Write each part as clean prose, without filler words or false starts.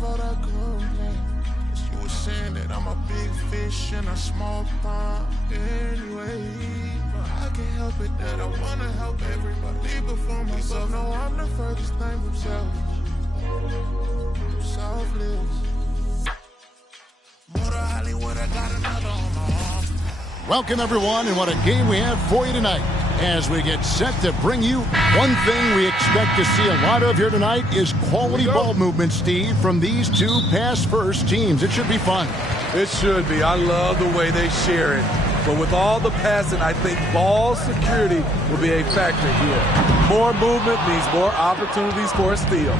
vote, I complain. Cause you were saying that I'm a big fish in a small pond anyway. But I can't help it that I wanna help everybody before myself. No, I'm the furthest thing from selfless. Motor Hollywood, I got another on my arm. Welcome, everyone, and what a game we have for you tonight. As we get set to bring you one thing we expect to see a lot of here tonight is quality ball movement, Steve, from these two pass-first teams. It should be fun. It should be. I love the way they share it. But with all the passing, I think ball security will be a factor here. More movement means more opportunities for a steal.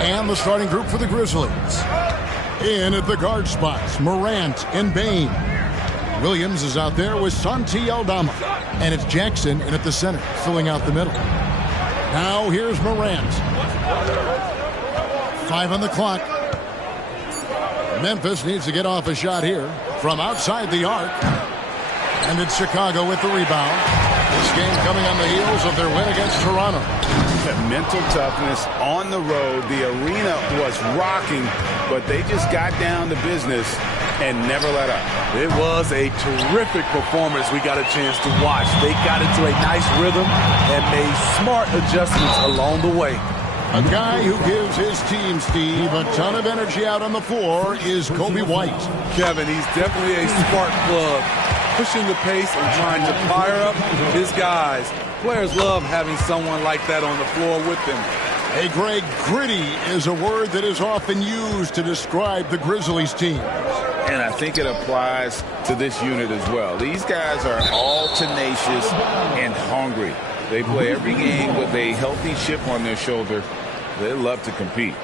And the starting group for the Grizzlies. In at the guard spots, Morant and Bane. Williams is out there with Santi Aldama. And it's Jackson in at the center, filling out the middle. Now here's Morant. 5 on the clock. Memphis needs to get off a shot here from outside the arc. And it's Chicago with the rebound. This game coming on the heels of their win against Toronto. Mental toughness on the road. The arena was rocking, but they just got down to business and never let up. It was a terrific performance we got a chance to watch. They got into a nice rhythm and made smart adjustments along the way. A guy who gives his team, Steve, a ton of energy out on the floor is Kobe White. Kevin, he's definitely a spark plug, pushing the pace and trying to fire up his guys. Players love having someone like that on the floor with them. Hey, Greg, gritty is a word that is often used to describe the Grizzlies team. And I think it applies to this unit as well. These guys are all tenacious and hungry. They play every game with a healthy chip on their shoulder. They love to compete.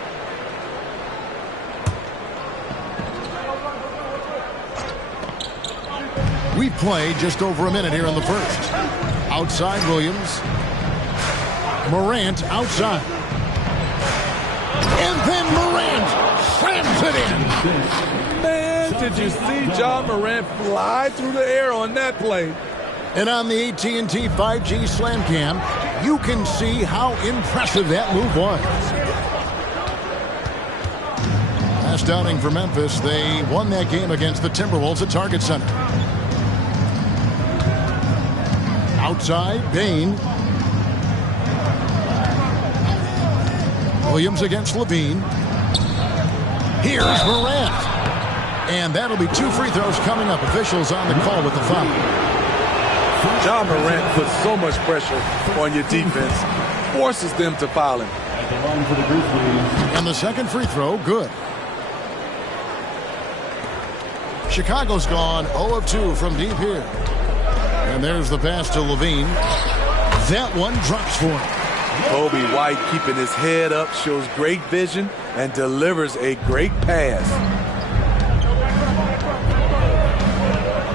We played just over a minute here in the first. Outside Williams. Morant outside. And then Morant slams it in. Man, did you see John Morant fly through the air on that play? And on the AT&T 5G Slam Cam, you can see how impressive that move was. Last outing for Memphis, they won that game against the Timberwolves at Target Center. Outside, Bane. Williams against Levine. Here's Morant. And that'll be 2 free throws coming up. Officials on the call with the foul. John Morant puts so much pressure on your defense, forces them to foul him. And the second free throw, good. Chicago's gone 0 of 2 from deep here. And there's the pass to Levine. That one drops for him. Kobe White keeping his head up, shows great vision, and delivers a great pass.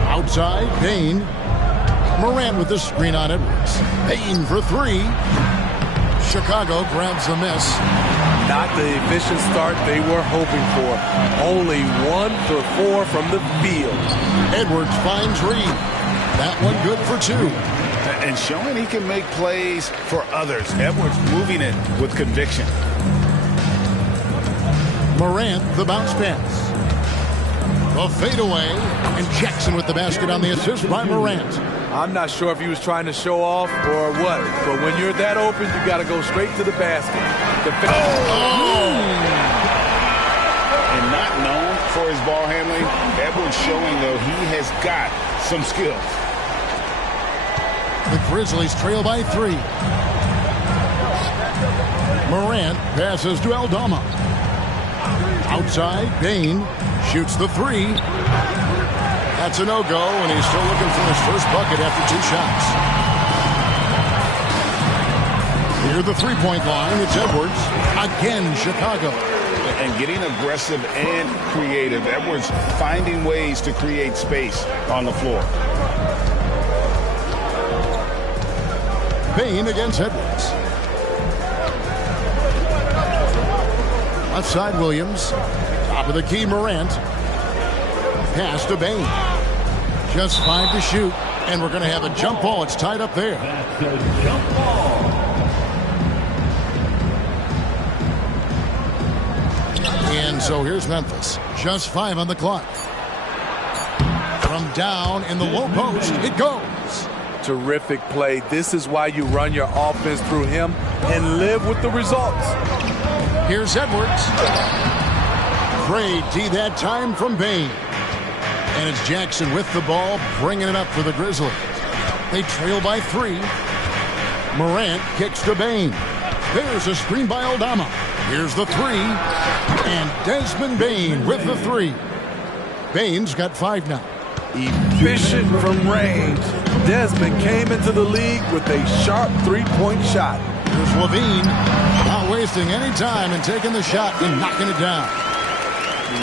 Outside, Bane. Morant with the screen on Edwards. Bane for 3. Chicago grabs the miss. Not the efficient start they were hoping for. Only 1 for 4 from the field. Edwards finds Reed. That one good for 2. And showing he can make plays for others. Edwards moving it with conviction. Morant, the bounce pass. A fadeaway, and Jackson with the basket on the assist by Morant. I'm not sure if he was trying to show off or what, but when you're that open, you got to go straight to the basket. And not known for his ball handling, Edwards showing, though, he has got some skills. The Grizzlies trail by 3. Morant passes to Aldama. Outside, Bane shoots the 3. That's a no-go, and he's still looking for his first bucket after 2 shots. Near the three-point line, it's Edwards. Again, Chicago. And getting aggressive and creative. Edwards finding ways to create space on the floor. Bane against Edwards. Left side, Williams. Top of the key, Morant. Pass to Bane. Just 5 to shoot. And we're going to have a jump ball. It's tied up there. That's a jump ball. And And so here's Memphis. Just 5 on the clock. From down in the low post, it goes. Terrific play. This is why you run your offense through him and live with the results. Here's Edwards. Great D that time from Bane. And it's Jackson with the ball, bringing it up for the Grizzlies. They trail by 3. Morant kicks to Bane. There's a screen by Aldama. Here's the 3. And Desmond Bane with the 3. Bane's got 5 now. Efficient from range. Desmond came into the league with a sharp three-point shot. Here's Levine, not wasting any time and taking the shot and knocking it down.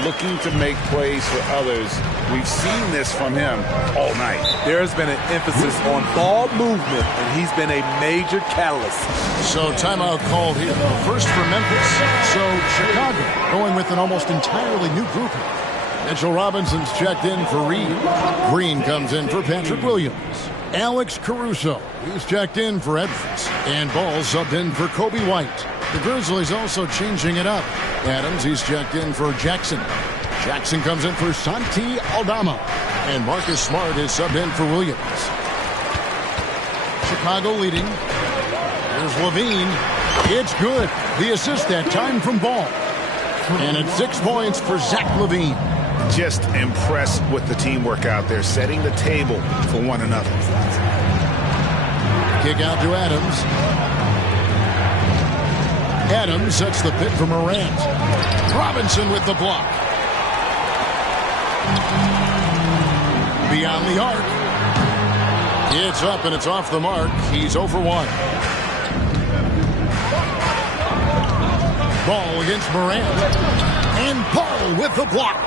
Looking to make plays for others. We've seen this from him all night. There's been an emphasis on ball movement, and he's been a major catalyst. So timeout called here. First for Memphis. So Chicago going with an almost entirely new grouping. Mitchell Robinson's checked in for Reed. Green comes in for Patrick Williams. Alex Caruso, he's checked in for Edwards. And Ball subbed in for Kobe White. The Grizzlies also changing it up. Adams, he's checked in for Jackson. Jackson comes in for Santi Aldama. And Marcus Smart is subbed in for Williams. Chicago leading. Here's Levine. It's good. The assist that time from Ball. And it's 6 points for Zach LaVine. Just impressed with the teamwork out there, setting the table for one another. Kick out to Adams. Adams sets the pick for Morant. Robinson with the block. Beyond the arc. It's up and it's off the mark. He's 0 for 1. Ball against Morant. And Paul with the block.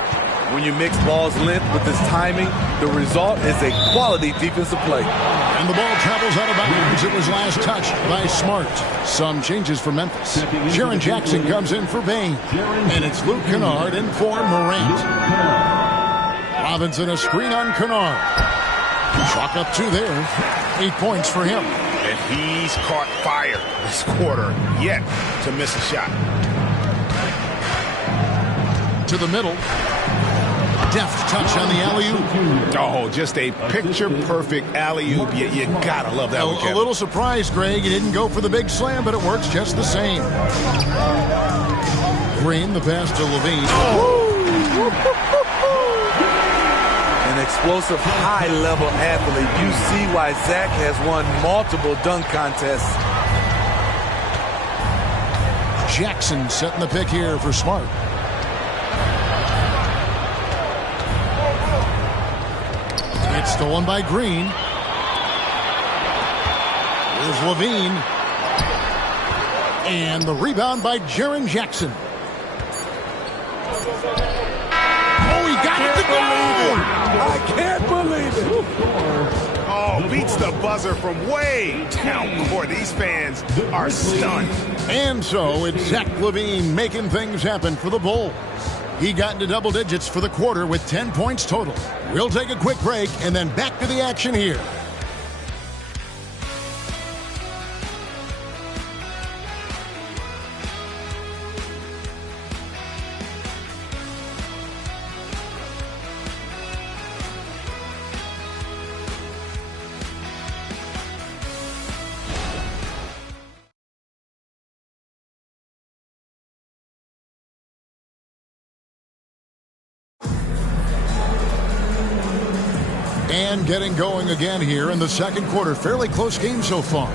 When you mix Ball's length with his timing, the result is a quality defensive play. And the ball travels out of bounds. It was last touched by Smart. Some changes for Memphis. Jaren Jackson comes in for Bane. And it's Luke Kennard in for Morant. Robinson a screen on Kennard. Chalk up 2 there. 8 points for him. And he's caught fire this quarter, yet to miss a shot. To the middle. Deft touch on the alley-oop. Oh, just a picture-perfect alley-oop. You gotta love that one, Kevin. A little surprised, Greg. He didn't go for the big slam, but it works just the same. Green, the pass to Levine. An explosive, high-level athlete. You see why Zach has won multiple dunk contests. Jackson setting the pick here for Smart. It's stolen by Green. Here's Levine. And the rebound by Jaren Jackson. Oh, he got it to go! I can't believe it. Oh, beats the buzzer from way down court. These fans are stunned. And so it's Zach LaVine making things happen for the Bulls. He got into double digits for the quarter with 10 points total. We'll take a quick break and then back to the action here. And getting going again here in the second quarter. Fairly close game so far.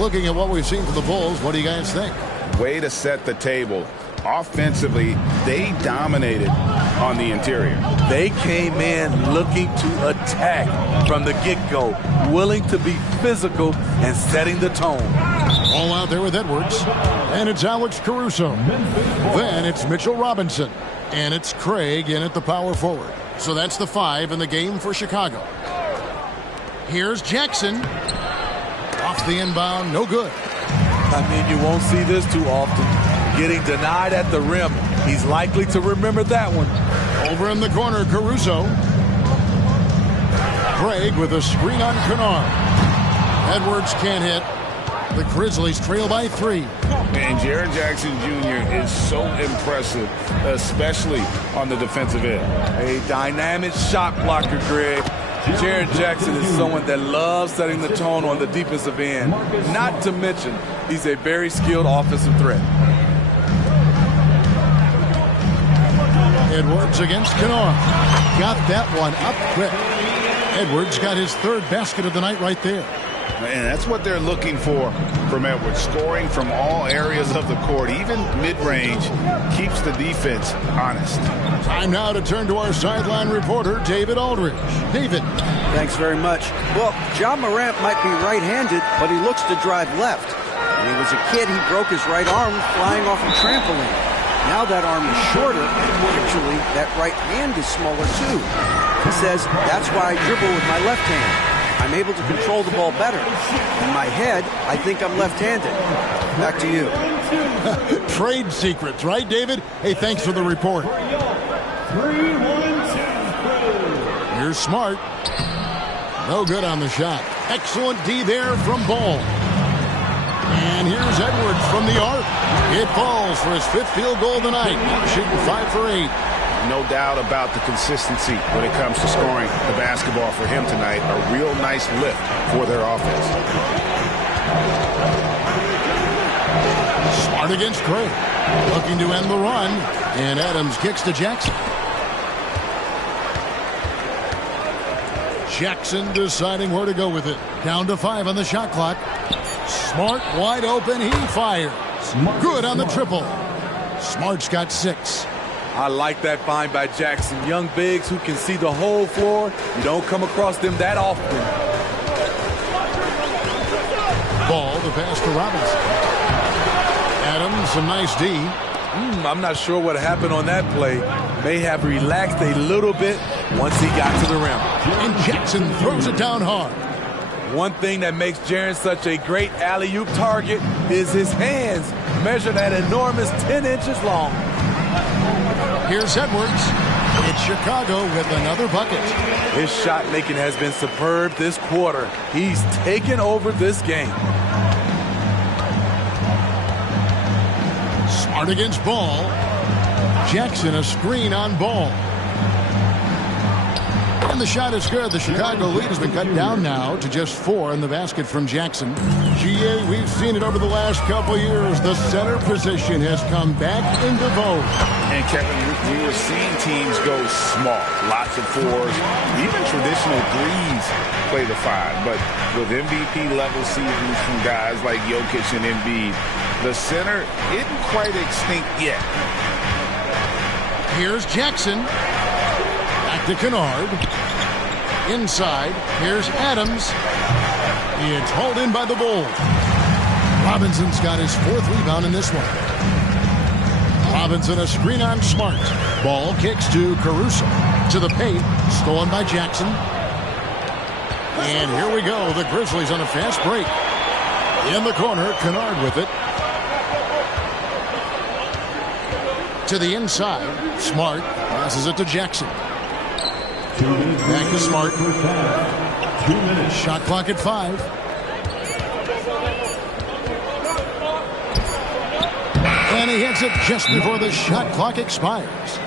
Looking at what we've seen from the Bulls, what do you guys think? Way to set the table. Offensively, they dominated on the interior. They came in looking to attack from the get-go, willing to be physical and setting the tone. All out there with Edwards. And it's Alex Caruso. Then it's Mitchell Robinson. And it's Craig in at the power forward. So that's the 5 in the game for Chicago. Here's Jackson. Off the inbound, no good. I mean, you won't see this too often. Getting denied at the rim. He's likely to remember that one. Over in the corner, Caruso. Craig with a screen on Kennard. Edwards can't hit. The Grizzlies trail by 3. And And Jaren Jackson Jr. is so impressive, especially on the defensive end. A dynamic shot blocker, Greg. Jaren Jackson is someone that loves setting the tone on the defensive end. Not to mention, he's a very skilled offensive threat. Edwards against Kennard. Got that one up quick. Edwards got his third basket of the night right there. And that's what they're looking for from Edwards. Scoring from all areas of the court, even mid-range, keeps the defense honest. Time now to turn to our sideline reporter, David Aldridge. David. Thanks very much. Well, Ja Morant might be right-handed, but he looks to drive left. When he was a kid, he broke his right arm flying off a trampoline. Now that arm is shorter, and actually that right hand is smaller too. He says, that's why I dribble with my left hand. I'm able to control the ball better. In my head, I think I'm left-handed. Back to you. Trade secrets, right, David? Hey, thanks for the report. Here's Smart. No good on the shot. Excellent D there from Ball. And here's Edwards from the arc. It falls for his fifth field goal tonight. Shooting 5 for 8. No doubt about the consistency when it comes to scoring the basketball for him tonight. A real nice lift for their offense. Smart against Craig. Looking to end the run. And Adams kicks to Jackson. Jackson deciding where to go with it. Down to 5 on the shot clock. Smart wide open. He fires. Good on the triple. Smart's got 6. I like that find by Jackson. Young bigs who can see the whole floor. You don't come across them that often. Ball, the pass to Robinson. Adams, some nice D. I'm not sure what happened on that play. May have relaxed a little bit once he got to the rim. And Jackson throws it down hard. One thing that makes Jaren such a great alley-oop target is his hands, measured at enormous 10 inches long. Here's Edwards. It's Chicago with another bucket. His shot making has been superb this quarter. He's taken over this game. Smart against Ball. Jackson a screen on Ball. And the shot is good. The Chicago lead has been cut down now to just 4 in the basket from Jackson. GA, we've seen it over the last couple years. The center position has come back into vogue. And Kevin, we were seeing teams go small. Lots of 4s. Even traditional 3s play the 5. But with MVP level seasons from guys like Jokic and Embiid, the center isn't quite extinct yet. Here's Jackson. Back to Kennard. Inside, here's Adams. It's hauled in by the Bulls. Robinson's got his 4th rebound in this one. Robinson a screen on Smart. Ball kicks to Caruso. To the paint, stolen by Jackson. And here we go. The Grizzlies on a fast break. In the corner, Kennard with it. To the inside, Smart passes it to Jackson. Back to Smart. Shot clock at 5. And he hits it just before the shot clock expires.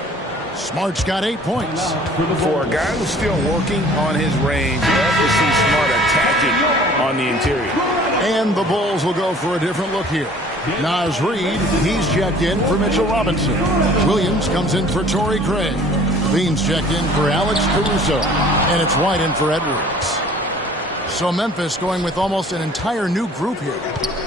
Smart's got 8 points. For a guy who's still working on his range, you have to see Smart attacking on the interior. And the Bulls will go for a different look here. Naz Reid, he's checked in for Mitchell Robinson. Williams comes in for Torrey Craig. Beans checked in for Alex Caruso. And it's White in for Edwards. So Memphis going with almost an entire new group here.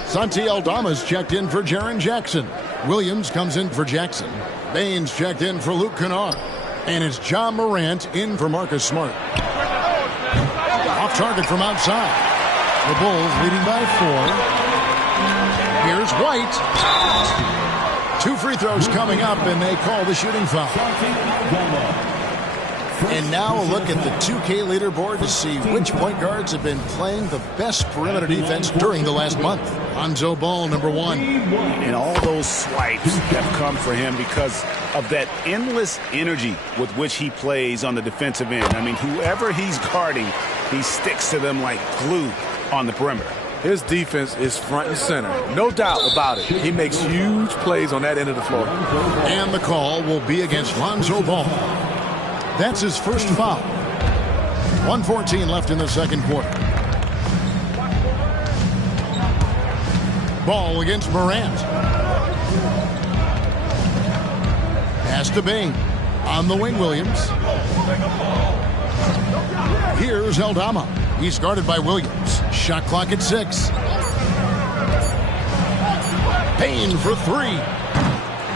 Santi Aldama's checked in for Jaren Jackson. Williams comes in for Jackson. Baines checked in for Luke Kennard. And it's Ja Morant in for Marcus Smart. Off target from outside. The Bulls leading by 4. Here's White. 2 free throws coming up, and they call the shooting foul. And now a look at the 2K leaderboard to see which point guards have been playing the best perimeter defense during the last month. Lonzo Ball, number 1. And all those swipes have come for him because of that endless energy with which he plays on the defensive end. I mean, whoever he's guarding, he sticks to them like glue on the perimeter. His defense is front and center. No doubt about it. He makes huge plays on that end of the floor. And the call will be against Lonzo Ball. That's his first foul. 1:14 left in the second quarter. Ball against Morant. Pass to Bane. On the wing, Williams. Here's Aldama. He's guarded by Williams. Shot clock at 6. Payne for 3.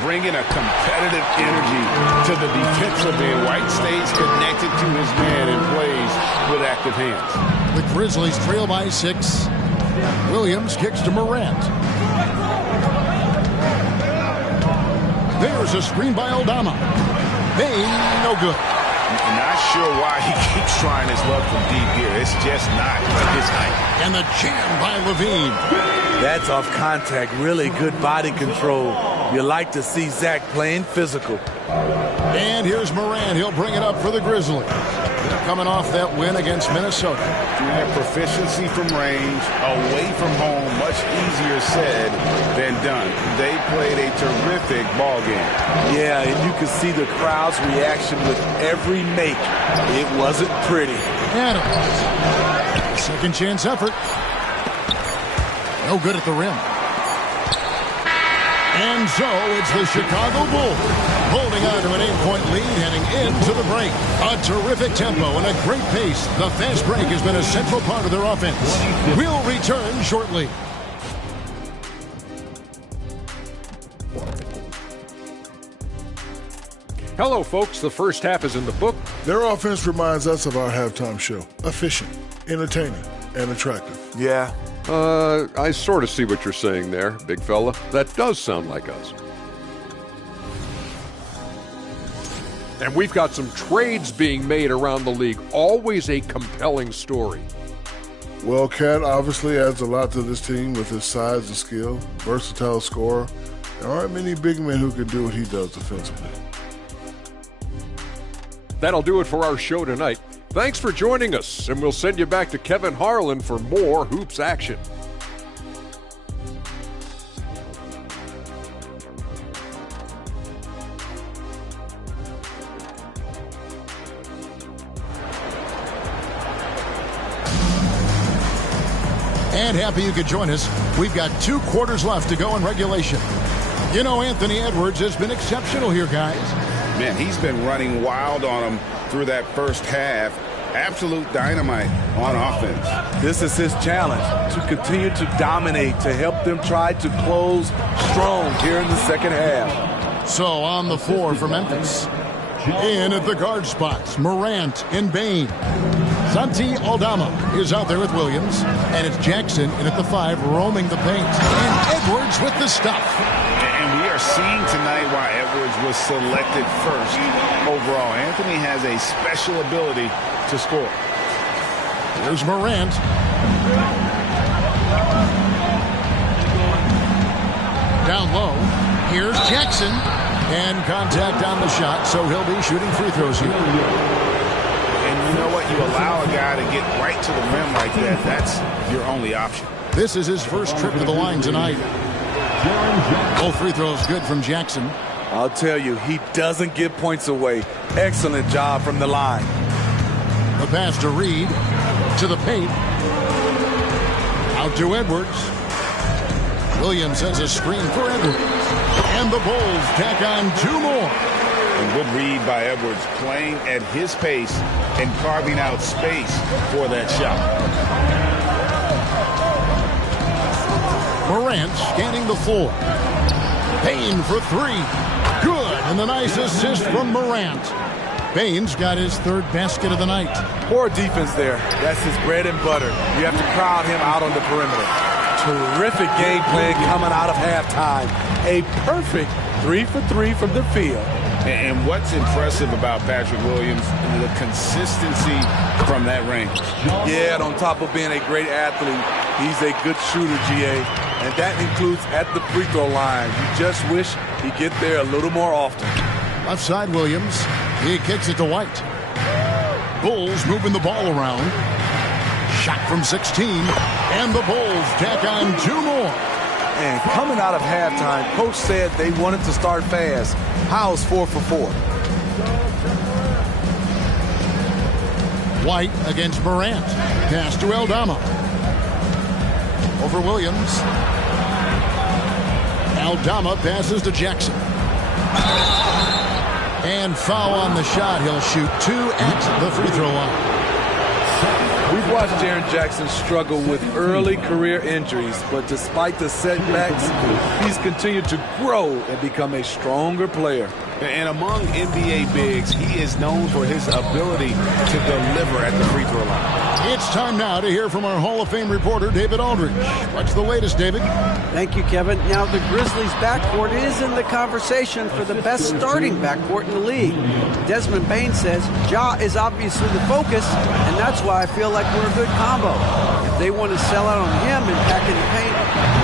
Bringing a competitive energy to the defensive end. White stays connected to his man and plays with active hands. The Grizzlies trail by 6. Williams kicks to Morant. There's a screen by Aldama. Bane, no good. I'm not sure why he keeps trying his luck from deep here. It's just not his height. And the jam by Levine. That's off contact. Really good body control. You like to see Zach playing physical. And here's Morant. He'll bring it up for the Grizzlies. They're coming off that win against Minnesota. Their proficiency from range, away from home, much easier said than done. They played a terrific ball game. Yeah, and you can see the crowd's reaction with every make. It wasn't pretty. Adams. Second chance effort. No good at the rim. And so it's the Chicago Bulls holding on to an 8-point lead heading into the break. A terrific tempo and a great pace. The fast break has been a central part of their offense. We'll return shortly. Hello, folks. The first half is in the book. Their offense reminds us of our halftime show. Efficient, entertaining, and attractive. Yeah. I sort of see what you're saying there, big fella. That does sound like us. And we've got some trades being made around the league. Always a compelling story. Well, Cat obviously adds a lot to this team with his size and skill, versatile scorer. There aren't many big men who can do what he does defensively. That'll do it for our show tonight. Thanks for joining us, and we'll send you back to Kevin Harlan for more Hoops action. And happy you could join us. We've got 2 quarters left to go in regulation. You know, Anthony Edwards has been exceptional here, guys. Man, he's been running wild on them through that first half. Absolute dynamite on offense. This is his challenge, to continue to dominate, to help them try to close strong here in the second half. So on the floor for Memphis. In at the guard spots, Morant and Bane. Santi Aldama is out there with Williams. And it's Jackson in at the 5 roaming the paint. And Edwards with the stuff. And we are seeing tonight why Edwards was selected first overall. Anthony has a special ability to score. Here's Morant. Down low. Here's Jackson. And contact on the shot, so he'll be shooting free throws here. And you know what? You allow a guy to get right to the rim like that. That's your only option. This is his first trip to the line tonight. Both free throws good from Jackson. I'll tell you, he doesn't give points away. Excellent job from the line. The pass to Reed. To the paint. Out to Edwards. Williams has a screen for Edwards. And the Bulls tack on 2 more. And good read by Edwards, playing at his pace and carving out space for that shot. Morant scanning the floor. Payne for 3. Good. And the nice assist from Morant. Payne's got his 3rd basket of the night. Poor defense there. That's his bread and butter. You have to crowd him out on the perimeter. Terrific game plan coming out of halftime. A perfect 3 for 3 from the field. And what's impressive about Patrick Williams is the consistency from that range. Yeah, and on top of being a great athlete, he's a good shooter, GA. And that includes at the free throw line. You just wish he'd get there a little more often. Left side Williams. He kicks it to White. Bulls moving the ball around. Shot from 16, and the Bulls tack on 2 more. And coming out of halftime, Coach said they wanted to start fast. How's 4 for 4? White against Morant. Pass to Aldama. Over Williams. Aldama passes to Jackson. And foul on the shot. He'll shoot 2 at the free throw line. We've watched Jaren Jackson struggle with early career injuries, but despite the setbacks, he's continued to grow and become a stronger player. And among NBA bigs, he is known for his ability to deliver at the free throw line. It's time now to hear from our Hall of Fame reporter, David Aldridge. What's the latest, David? Thank you, Kevin. Now, the Grizzlies' backcourt is in the conversation for the best starting backcourt in the league. Desmond Bane says Ja is obviously the focus, and that's why I feel like we're a good combo. If they want to sell out on him and pack in the paint,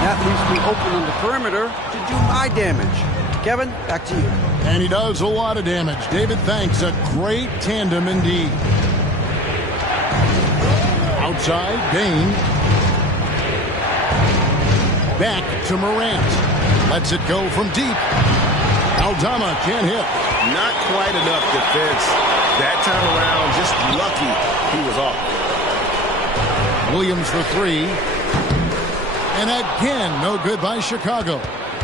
that leaves me open on the perimeter to do my damage. Kevin, back to you. And he does a lot of damage. David, thanks. A great tandem indeed. Outside, Bane. Back to Morant. Lets it go from deep. Aldama can't hit. Not quite enough defense. That time around, just lucky he was off. Williams for 3. And again, no good by Chicago.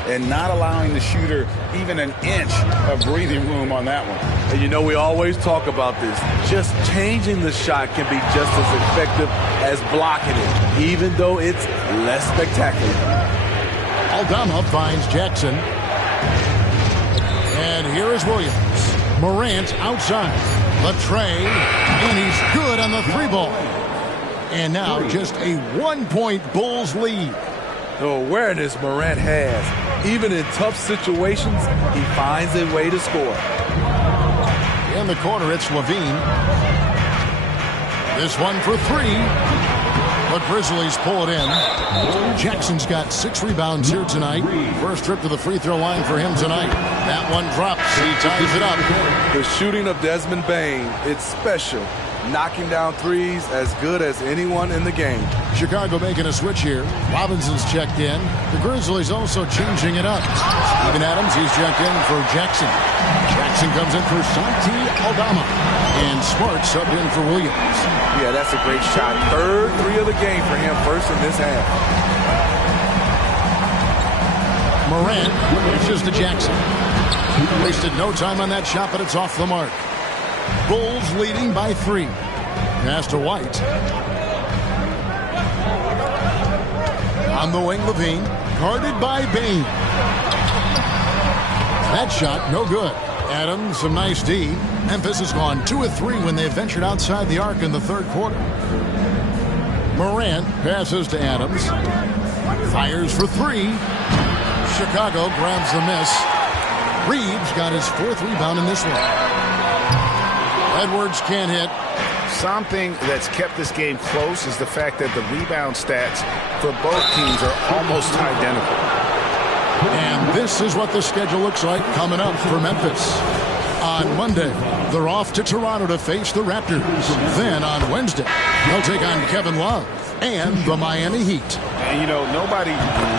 And not allowing the shooter even an inch of breathing room on that one. And you know, we always talk about this. Just changing the shot can be just as effective as blocking it, even though it's less spectacular. Aldama finds Jackson. And here is Williams. Morant outside. Latrey. And he's good on the 3-ball. And now just a 1-point Bulls lead. The awareness Morant has. Even in tough situations, he finds a way to score. In the corner, it's Levine. This one for 3. The Grizzlies pull it in. Jackson's got 6 rebounds here tonight. First trip to the free throw line for him tonight. That one drops. He ties it up. The shooting of Desmond Bane, it's special. Knocking down threes as good as anyone in the game. Chicago making a switch here. Robinson's checked in. The Grizzlies also changing it up. Steven Adams, he's checked in for Jackson. Jackson comes in for Santi Aldama. And Smart subbed in for Williams. Yeah, that's a great shot. Third 3 of the game for him, first in this half. Morant reaches to Jackson. Wasted no time on that shot, but it's off the mark. Bulls leading by 3. Pass to White. On the wing, Levine. Guarded by Bane. That shot, no good. Adams, some nice D. Memphis has gone 2 of 3 when they ventured outside the arc in the 3rd quarter. Morant passes to Adams. Fires for 3. Chicago grabs the miss. Reeves got his 4th rebound in this one. Edwards can't hit. Something that's kept this game close is the fact that the rebound stats for both teams are almost identical. And this is what the schedule looks like coming up for Memphis. On Monday, they're off to Toronto to face the Raptors. Then on Wednesday, they'll take on Kevin Love and the Miami Heat. And, you know, nobody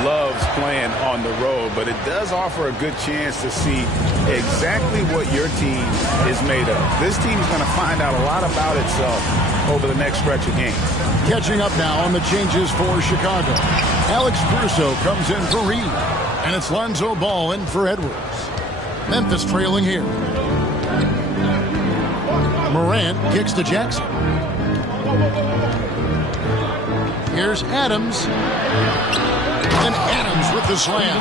loves playing on the road, but it does offer a good chance to see exactly what your team is made of. This team is going to find out a lot about itself over the next stretch of games. Catching up now on the changes for Chicago. Alex Caruso comes in for Reed, and it's Lonzo Ball in for Edwards. Memphis trailing here. Morant kicks to Jackson. Here's Adams. And Adams with the slam.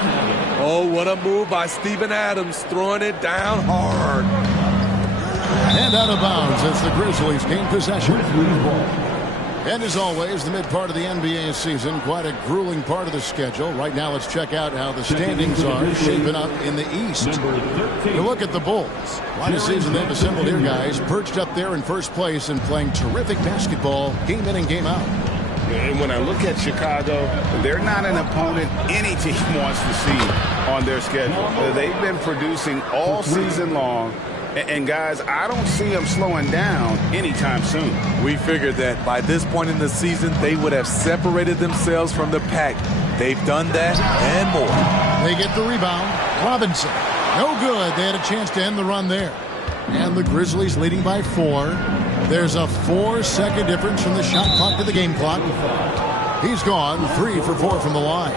Oh, what a move by Steven Adams, throwing it down hard. And out of bounds as the Grizzlies gain possession. And as always, the mid part of the NBA season, quite a grueling part of the schedule. Right now, let's check out how the standings are shaping up in the East. You look at the Bulls. Quite a season they've assembled here, guys. Perched up there in first place and playing terrific basketball game in and game out. And when I look at Chicago, they're not an opponent any team wants to see on their schedule. They've been producing all season long, And guys, I don't see them slowing down anytime soon. We figured that by this point in the season, they would have separated themselves from the pack. They've done that and more. They get the rebound. Robinson. No good. They had a chance to end the run there. And the Grizzlies leading by 4. There's a 4-second difference from the shot clock to the game clock. He's gone 3 for 4 from the line.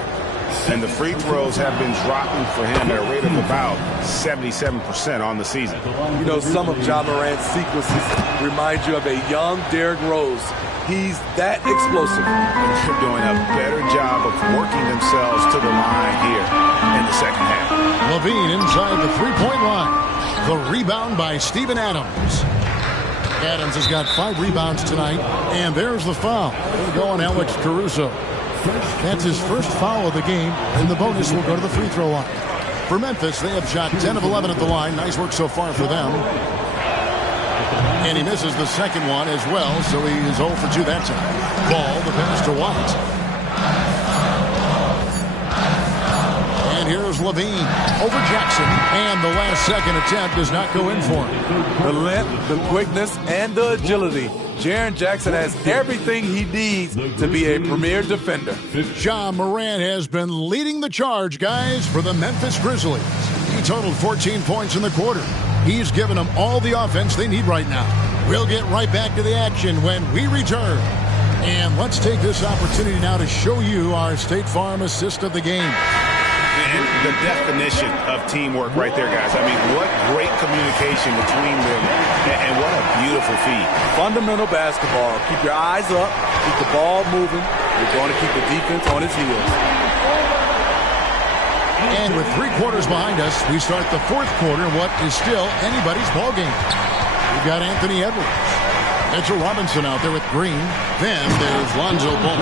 And the free throws have been dropping for him at a rate of about 77% on the season. You know, some of Ja Morant's sequences remind you of a young Derrick Rose. He's that explosive. They're doing a better job of working themselves to the line here in the second half. LaVine inside the three-point line. The rebound by Steven Adams. Adams has got 5 rebounds tonight, and there's the foul. It'll go on Alex Caruso. That's his first foul of the game, and the bonus will go to the free throw line. For Memphis, they have shot 10 of 11 at the line. Nice work so far for them. And he misses the second one as well, so he is 0 for 2 that time. Ball, the pass to White. And here's LaVine over Jackson, and the last second attempt does not go in for him. The length, the quickness, and the agility. Jaren Jackson has everything he needs to be a premier defender. Ja Morant has been leading the charge, guys, for the Memphis Grizzlies. He totaled 14 points in the quarter. He's given them all the offense they need right now. We'll get right back to the action when we return. And let's take this opportunity now to show you our State Farm assist of the game. And the definition of teamwork right there, guys. I mean, what great communication between them, and what a beautiful feed. Fundamental basketball. Keep your eyes up, keep the ball moving. You're going to keep the defense on its heels. And with 3 quarters behind us, we start the 4th quarter in what is still anybody's ball game. We've got Anthony Edwards. Mitchell Robinson out there with Green. Then there's Lonzo Ball.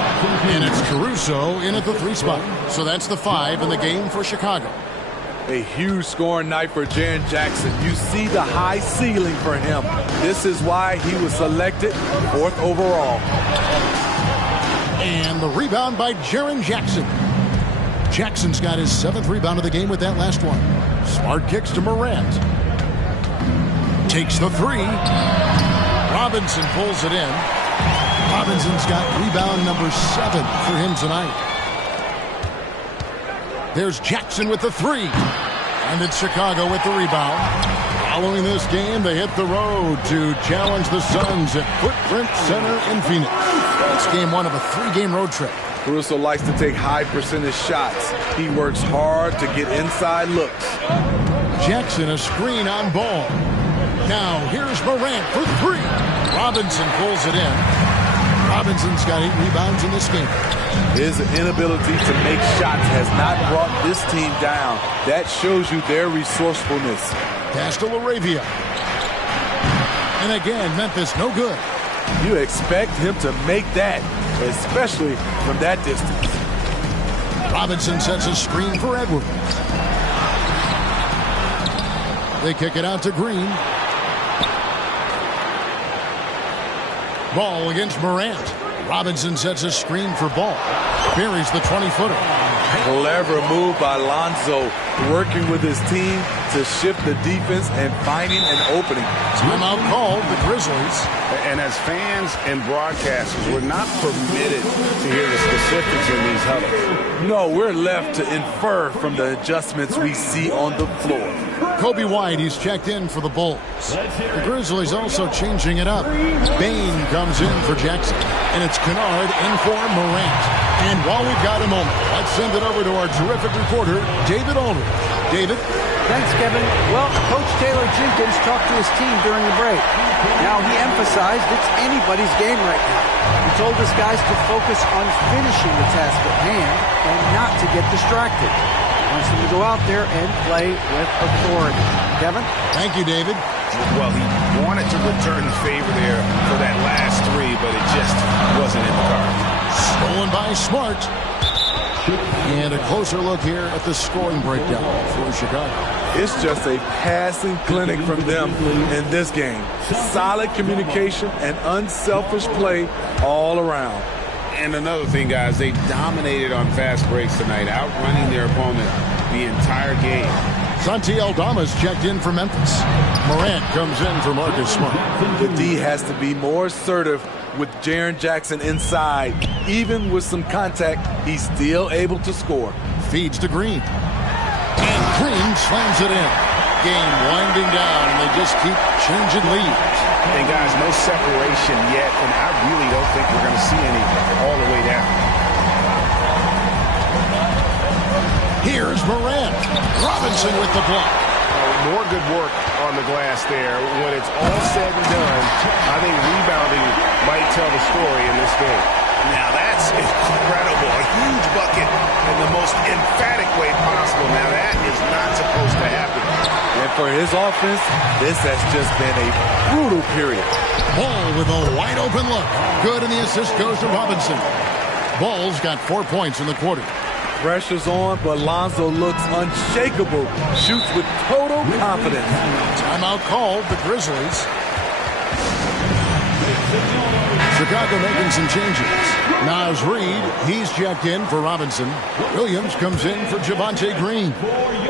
And it's Caruso in at the 3 spot. So that's the 5 in the game for Chicago. A huge scoring night for Jaren Jackson. You see the high ceiling for him. This is why he was selected 4th overall. And the rebound by Jaren Jackson. Jackson's got his 7th rebound of the game with that last one. Smart kicks to Morant. Takes the 3. Robinson pulls it in. Robinson's got rebound number 7 for him tonight. There's Jackson with the 3. And it's Chicago with the rebound. Following this game, they hit the road to challenge the Suns at Footprint Center in Phoenix. It's game 1 of a 3-game road trip. Caruso likes to take high percentage shots. He works hard to get inside looks. Jackson a screen on Ball. Now here's Morant for 3. Robinson pulls it in. Robinson's got 8 rebounds in this game. His inability to make shots has not brought this team down. That shows you their resourcefulness. Pass to LaRavia. And again, Memphis no good. You expect him to make that, especially from that distance. Robinson sets a screen for Edwards. They kick it out to Green. Ball against Morant. Robinson sets a screen for Ball. Buries the 20-footer. Clever move by Lonzo, working with his team to shift the defense and finding an opening. Timeout called, the Grizzlies. And as fans and broadcasters, we're not permitted to hear the specifics in these huddles. No, we're left to infer from the adjustments we see on the floor. Kobe White, he's checked in for the Bulls. The Grizzlies also changing it up. Bane comes in for Jackson. And it's Kennard in for Morant. And while we've got a moment, let's send it over to our terrific reporter, David Aldridge. David? Thanks, Kevin. Well, Coach Taylor Jenkins talked to his team during the break. Now, he emphasized it's anybody's game right now. He told his guys to focus on finishing the task at hand and not to get distracted. He wants them to go out there and play with authority. Kevin? Thank you, David. Well, he wanted to return the favor there for that last 3, but it just wasn't in the cards. Stolen by Smart. And a closer look here at the scoring breakdown for Chicago. It's just a passing clinic from them in this game. Solid communication and unselfish play all around. And another thing, guys, they dominated on fast breaks tonight, outrunning their opponent the entire game. Santi Aldama's checked in for Memphis. Morant comes in for Marcus Smart. The D has to be more assertive with Jaren Jackson inside. Even with some contact, he's still able to score. Feeds to Green. And Green slams it in. Game winding down, and they just keep changing leads. And guys, no separation yet, and I really don't think we're going to see any all the way down. Here's Morant. Robinson with the block. More good work on the glass there. When it's all said and done, I think rebounding might tell the story in this game. Now that's incredible. A huge bucket in the most emphatic way possible. Now that is not supposed to happen. And for his offense, this has just been a brutal period. Ball with a wide open look. Good, and the assist goes to Robinson. Ball's got 4 points in the quarter. Pressure's on, but Lonzo looks unshakable. Shoots with total confidence. Timeout called, the Grizzlies. Chicago making some changes. Naz Reid, he's checked in for Robinson. Williams comes in for Javonte Green.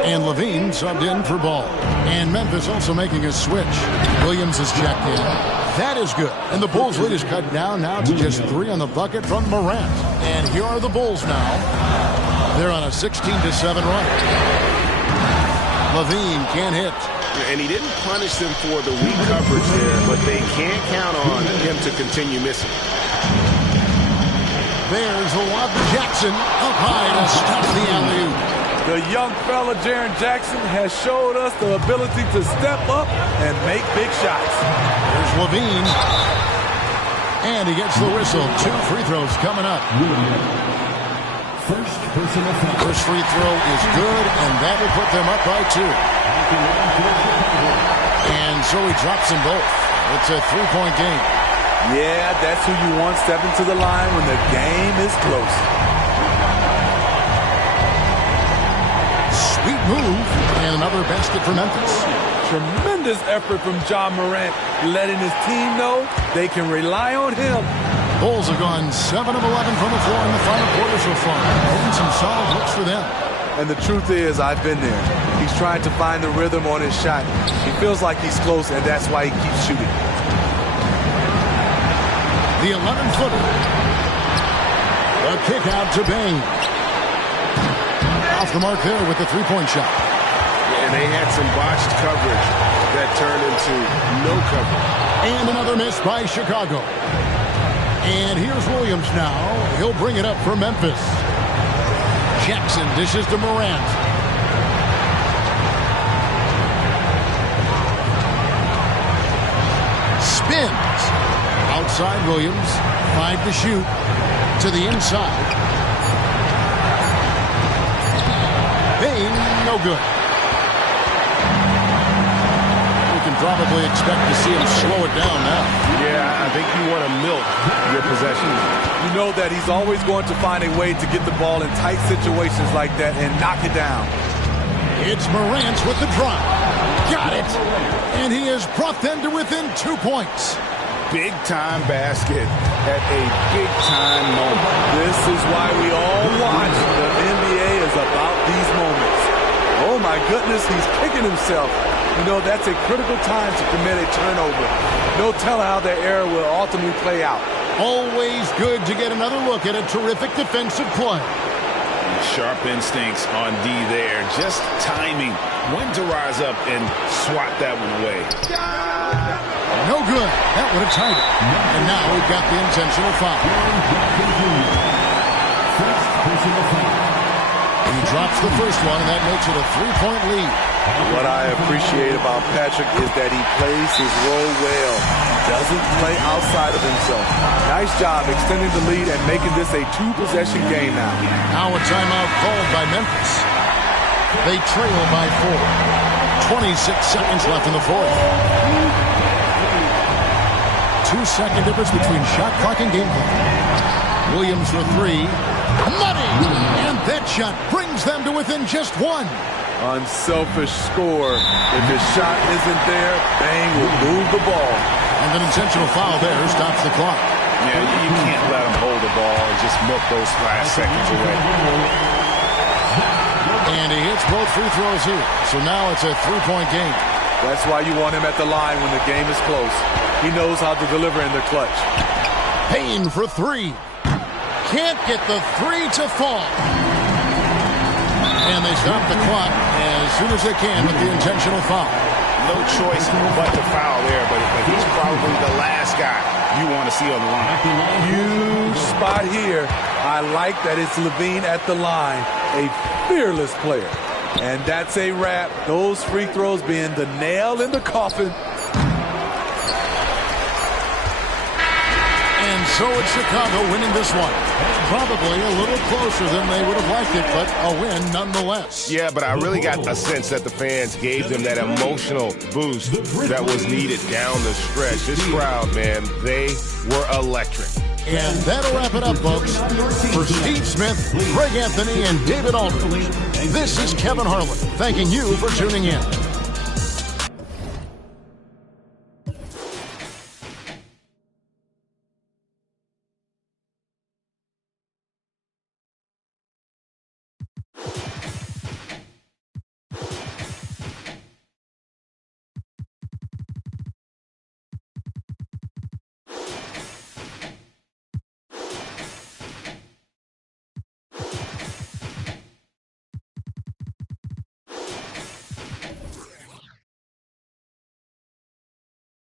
And Levine subbed in for Ball. And Memphis also making a switch. Williams is checked in. That is good. And the Bulls' lead is cut down now to just 3 on the bucket from Morant. And here are the Bulls now. They're on a 16-7 run. Levine can't hit. And he didn't punish them for the weak coverage there, but they can't count on him to continue missing. There's the lob to Jackson. Up high to stop the alley-oop. The young fella, Jaren Jackson, has showed us the ability to step up and make big shots. There's Levine. And he gets the whistle. 2 free throws coming up. First free throw is good, and that will put them up by 2. And so he drops them both. It's a 3-point game. Yeah, that's who you want stepping to the line when the game is close. Sweet move, and another basket for Memphis. Tremendous effort from Ja Morant, letting his team know they can rely on him. Bulls have gone 7 of 11 from the floor in the final quarter so far. Getting some solid looks for them. And the truth is, I've been there. He's trying to find the rhythm on his shot. He feels like he's close, and that's why he keeps shooting. The 11-footer. A kick out to Bane. Off the mark there with the 3-point shot. And they had some botched coverage that turned into no coverage. And another miss by Chicago. And here's Williams now. He'll bring it up for Memphis. Jackson dishes to Morant. Spins. Outside Williams. 5 to shoot. To the inside. Bane, no good. Probably expect to see him slow it down now. Yeah, I think you want to milk your possession. You know that he's always going to find a way to get the ball in tight situations like that and knock it down. It's Morant with the drop. Got it. And he has brought them to within 2 points. Big-time basket at a big-time moment. This is why we all watch. The NBA is about these moments. Oh, my goodness, he's kicking himself. You know, that's a critical time to commit a turnover. No telling how that error will ultimately play out. Always good to get another look at a terrific defensive play. Sharp instincts on D there. Just timing when to rise up and swat that one away. No good. That would have tied it. And now we've got the intentional foul. He drops the first one, and that makes it a 3-point lead. What I appreciate about Patrick is that he plays his role well. He doesn't play outside of himself. Nice job extending the lead and making this a 2-possession game now. Now a timeout called by Memphis. They trail by 4. 26 seconds left in the fourth. 2-second difference between shot clock and game clock. Williams with 3. Money! And that shot brings them to within just 1. Unselfish score. If his shot isn't there, Bane will move the ball. And an intentional foul there stops the clock. Yeah, you can't let him hold the ball and just milk those last seconds away. And he hits both free throws here. So now it's a 3-point game. That's why you want him at the line when the game is close. He knows how to deliver in the clutch. Payne for 3. Can't get the 3 to fall. And they stop the clock as soon as they can with the intentional foul. No choice but to foul there, but he's probably the last guy you want to see on the line. Huge spot here. I like that it's LaVine at the line, a fearless player. And that's a wrap. Those free throws being the nail in the coffin. And so it's Chicago winning this one. Probably a little closer than they would have liked it, but a win nonetheless. Yeah, but I really got a sense that the fans gave them that emotional boost that was needed down the stretch. This crowd, man, they were electric. And that'll wrap it up, folks. For Steve Smith, Greg Anthony, and David Aldridge, this is Kevin Harlan thanking you for tuning in.